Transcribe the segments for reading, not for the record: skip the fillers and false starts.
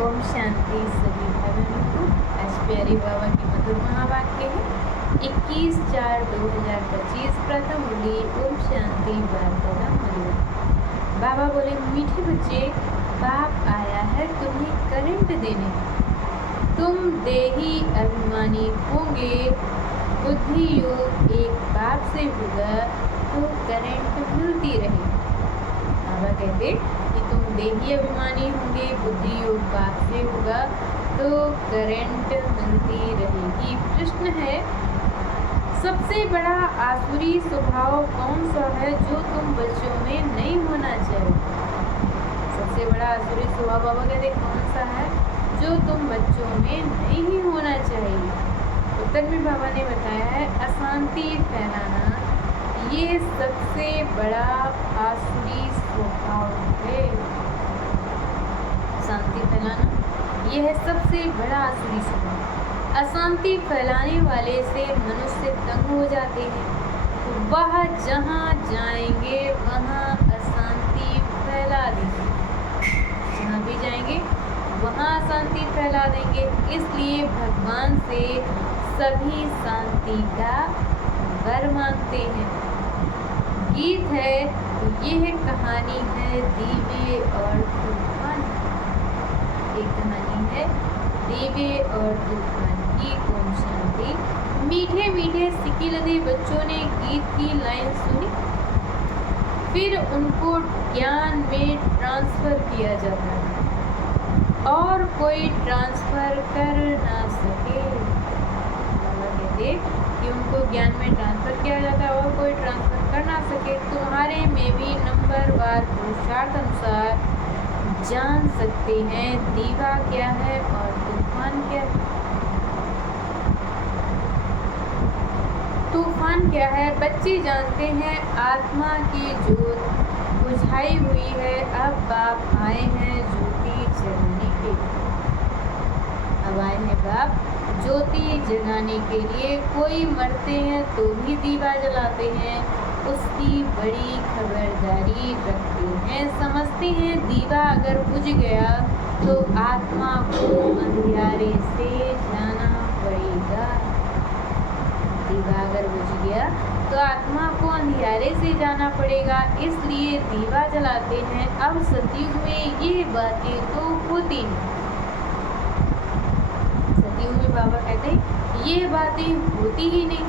ओम शांति सभी भाई बहनों को। आज प्यारे बाबा की मधुर महावाक्य है 21/4/2025 प्रथम मुरली। ओम शांति वार्ता मधुर। बाबा बोले, मीठे बच्चे, बाप आया है तुम्हें करंट देने। तुम देही अभिमानी होंगे, बुद्धि योग एक बाप से होगा तो करंट मिलती रहेगी। बाबा कहते कि तुम देही अभिमानी होंगे, बुद्धि योग बाप से होगा तो करंट मिलती रहेगी। प्रश्न है, सबसे बड़ा आसुरी स्वभाव कौन सा है जो तुम बच्चों में नहीं होना चाहिए? सबसे बड़ा आसुरी स्वभाव बाबा कहते कौन सा है जो तुम बच्चों में नहीं होना चाहिए? उत्तर में बाबा ने बताया है अशांति फैलाना। ये सबसे बड़ा आसुरी स्वभाव है। अशांति फैलाना यह सबसे बड़ा आसुरी स्वभाव। अशांति फैलाने वाले से मनुष्य तंग हो जाते हैं। वह जहाँ जाएंगे वहाँ अशांति फैला देंगे। जहाँ भी जाएंगे वहाँ अशांति फैला देंगे। इसलिए भगवान से सभी शांति का वर मांगते हैं। गीत है, यह कहानी है दीवे और तूफान। एक कहानी है दीवे और तूफान की। ओम शांति। मीठे मीठे सिक्की लगे बच्चों ने गीत की लाइन सुनी, फिर उनको ज्ञान में ट्रांसफर किया जाता है और कोई ट्रांसफर कर ना सके। कहते कि उनको ज्ञान में ट्रांसफर किया जाता है और कोई ट्रांसफर कर ना सके। तुम्हारे में भी नंबरवार पुरुषार्थ अनुसार जान सकते हैं दीवा क्या है और तूफान क्या है। तूफान क्या है? बच्चे जानते हैं आत्मा की जोत बुझाई हुई है। अब बाप आए हैं ज्योति जगाने के। अब आए हैं बाप ज्योति जगाने के लिए। कोई मरते हैं तो भी दीवा जलाते हैं, उसकी बड़ी खबरदारी रखते हैं। समझते हैं दीवा अगर बुझ गया तो आत्मा को अंधियारे से जाना पड़ेगा। दीवा अगर बुझ गया तो आत्मा को अंधियारे से जाना पड़ेगा, इसलिए दीवा जलाते हैं। अब सतयुग में ये बातें तो होती नहीं। सतयुग में बाबा कहते ये बातें होती ही नहीं।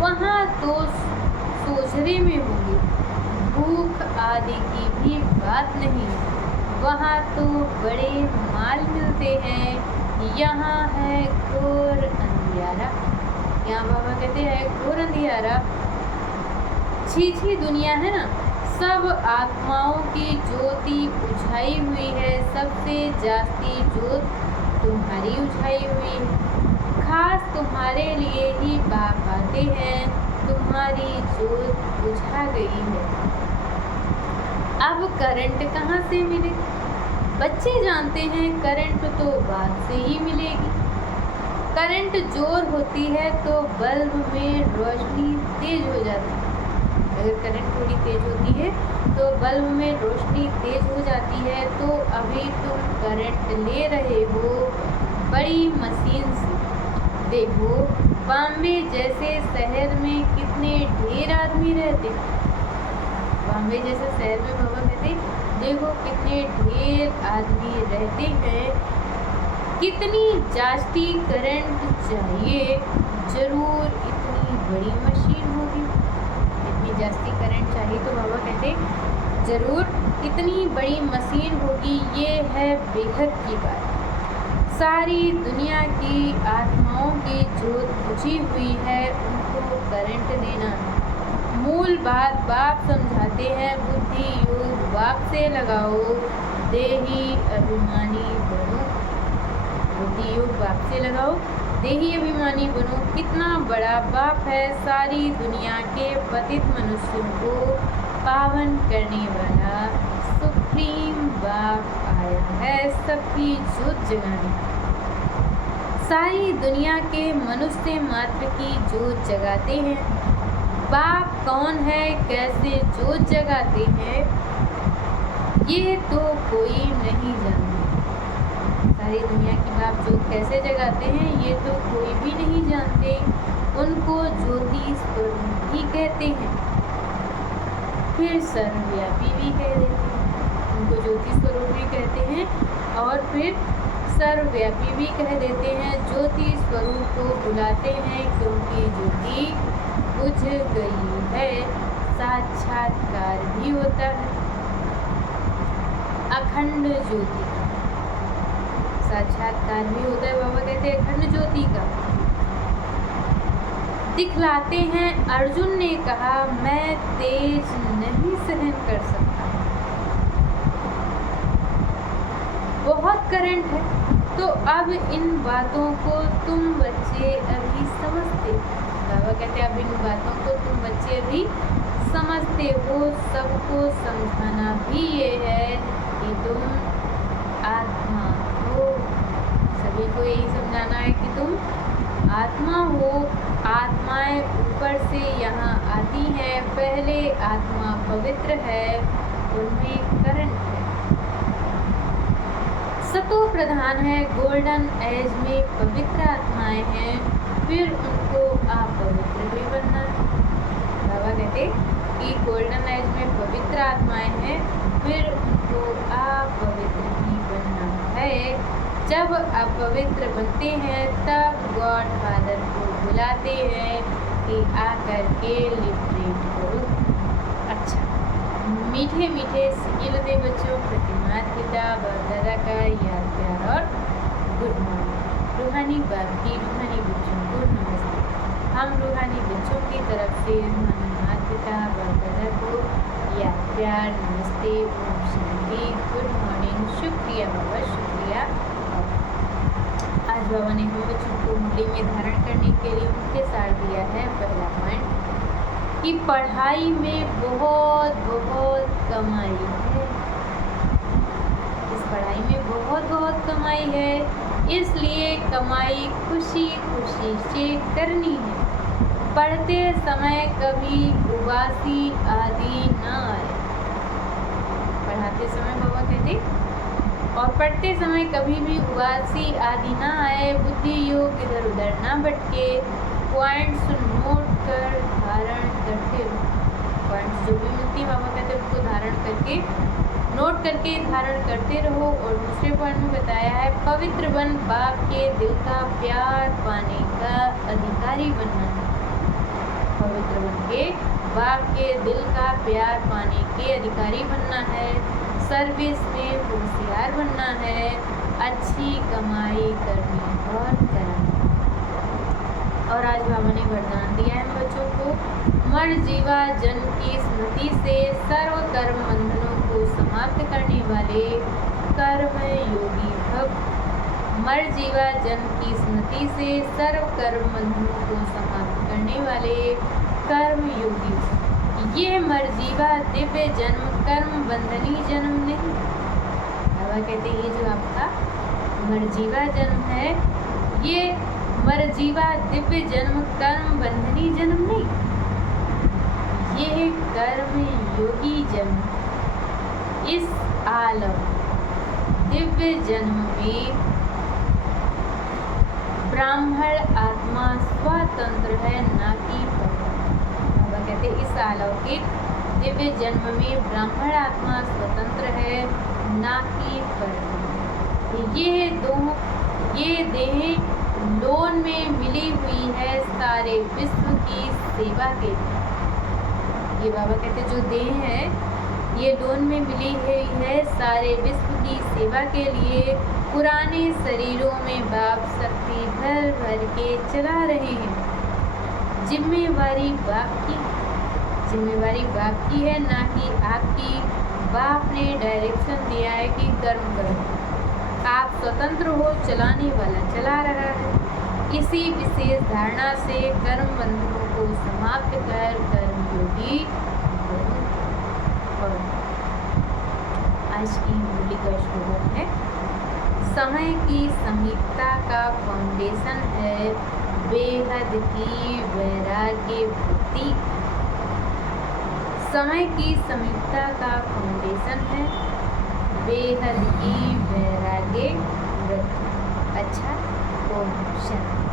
वहाँ तो सोचने में होगी, भूख आदि की भी बात नहीं। वहाँ तो बड़े माल मिलते हैं। यहाँ है घोर अंधियारा। यहाँ बाबा कहते हैं घोर अंधियारा। छीछी दुनिया है ना, सब आत्माओं की ज्योति बुझाई हुई है। सबसे जास्ती ज्योत तुम्हारी बुझाई हुई है। खास तुम्हारे लिए ही बाप आते हैं। तुम्हारी ज्योत बुझा गई है। अब करंट कहाँ से मिले? बच्चे जानते हैं करंट तो बाप से ही मिलेगी। करंट जोर होती है तो बल्ब में रोशनी तेज हो जाती है। अगर करंट थोड़ी तेज होती है तो बल्ब में रोशनी तेज हो जाती है। तो अभी तुम करंट ले रहे हो बड़ी मशीन से। देखो बॉम्बे जैसे शहर में कितने ढेर आदमी रहते। बॉम्बे जैसे शहर में बाबा कहते देखो कितने ढेर आदमी रहते हैं। कितनी जास्ती करंट चाहिए? जरूर इतनी बड़ी मशीन होगी। इतनी जास्ती करंट चाहिए तो बाबा कहते जरूर इतनी बड़ी मशीन होगी। ये है बेहद की बात। सारी दुनिया की आत्माओं की जोत बुझी हुई है, उनको करंट देना। मूल बात बाप समझाते हैं, बुद्धि योग बाप से लगाओ, देही अभिमानी बनो। बुद्धि योग बाप से लगाओ, देही अभिमानी बनो। कितना बड़ा बाप है, सारी दुनिया के पतित मनुष्यों को पावन करने वाला सुप्रीम बाप आया है सबकी ज्योत जगाने। सारी दुनिया के मनुष्य मात्र की ज्योत जगाते हैं। बाप कौन है, कैसे ज्योत जगाते हैं, ये तो कोई नहीं जानता। सारी दुनिया की बात जो कैसे जगाते हैं ये तो कोई भी नहीं जानते। उनको ज्योति स्वरूप भी कहते हैं, फिर सर्वव्यापी भी कह देते हैं। उनको ज्योति स्वरूप भी कहते हैं और फिर सर्वव्यापी भी कह देते हैं। ज्योति स्वरूप को बुलाते हैं क्योंकि ज्योति बुझ गई है। साक्षात्कार भी होता है अखंड ज्योति का, साक्षात्कार भी होता है। बाबा कहते हैं अखंड ज्योति का दिखलाते हैं। अर्जुन ने कहा मैं तेज नहीं सहन कर सकता, बहुत करंट है। तो अब इन बातों को तुम बच्चे अभी समझते। बाबा कहते हैं अब इन बातों को तुम बच्चे अभी समझते हो। सबको समझाना भी ये है कि तुम आत्मा हो। सभी को यही समझाना है कि तुम आत्मा हो। आत्माएं ऊपर से यहाँ आती हैं। पहले आत्मा पवित्र है, उनमें करंट है, सतो प्रधान है। गोल्डन एज में पवित्र आत्माएं हैं, फिर उनको अपवित्र भी बनना है। बाबा कहते कि गोल्डन एज में पवित्र आत्माएं हैं, फिर उनको अपवित्र भी बनना है। जब अपवित्र बनते हैं तब गॉड फादर को बुलाते हैं कि आकर के लिबरेट करो। अच्छा, मीठे मीठे सिकिलते बच्चों, प्रतिमात पिता बाप दादा का याद प्यार और गुड मॉर्निंग। रूहानी बाप की रूहानी बच्चों को नमस्ते। हम रूहानी बच्चों की तरफ से मात पिता बाप दादा को याद प्यार नमस्ते, ओम शांति, गुड मॉर्निंग। शुक्रिया बाबा, शुक्रिया। आज बाबा ने हम बच्चों को मुरली में धारण करने के लिए मुख्य सार दिया है। पहला पॉइंट कि पढ़ाई में बहुत बहुत कमाई है। इस पढ़ाई में बहुत बहुत कमाई है, इसलिए कमाई खुशी खुशी से करनी है। पढ़ते समय कभी उबासी आदि ना आए। पढ़ाते समय बाबा कहते और पढ़ते समय कभी भी उबासी आदि ना आए। बुद्धि योग इधर उधर ना भटके। पॉइंट्स नोट कर धारण करते रहो। पॉइंट्स जो भी मिलती है बाबा कहते हैं उसको धारण करके नोट करके धारण करते रहो। और दूसरे पॉइंट में बताया है पवित्र बन बाप के दिल का प्यार पाने का अधिकारी बनना है। पवित्र बन के बाप के दिल का प्यार पाने के अधिकारी बनना है। सर्विस में होशियार बनना है। अच्छी कमाई करनी और करनी। और आज बाबा ने वरदान दिया है बच्चों को, मर जीवा जन की स्मृति से सर्व कर्म बंधनों को समाप्त करने वाले कर्म योगी भव। मर जीवा जन की स्मृति से सर्व कर्म बंधनों को समाप्त करने वाले कर्म योगी। ये मरजीवा दिव्य जन्म कर्म बंधनी जन्म नहीं। बाबा कहते ये जो आपका मरजीवा जन्म है, ये मरजीवा दिव्य जन्म कर्म बंधनी जन्म नहीं, ये कर्म योगी जन्म। इस आलम दिव्य जन्म में ब्राह्मण आत्मा स्वतंत्र है, ना कि बाबा कहते इस अलौकिक दिव्य जन्म में ब्राह्मण आत्मा स्वतंत्र है, ना कि परतंत्र। ये देह लोन में मिली हुई है सारे विश्व की सेवा के लिए। ये बाबा कहते जो देह है ये लोन में मिली हुई है सारे विश्व की सेवा के लिए। पुराने शरीरों में बाप शक्ति भर भर के चला रहे हैं। जिम्मेवारी बाप की है, ना कि आपकी। बाप ने डायरेक्शन दिया है कि कर्म करो। आप स्वतंत्र हो, चलाने वाला चला रहा है। इसी विशेष धारणा से कर्म बंधनों को समाप्त कर कर्म योगी बनो। और आज की मुरली का श्लोक है, समय की समीपता का फाउंडेशन है बेहद की वैराग्य बुद्धि। समय की समीपता का फाउंडेशन है बेहद ही वैराग्य व्रत। अच्छा, ओम शांति।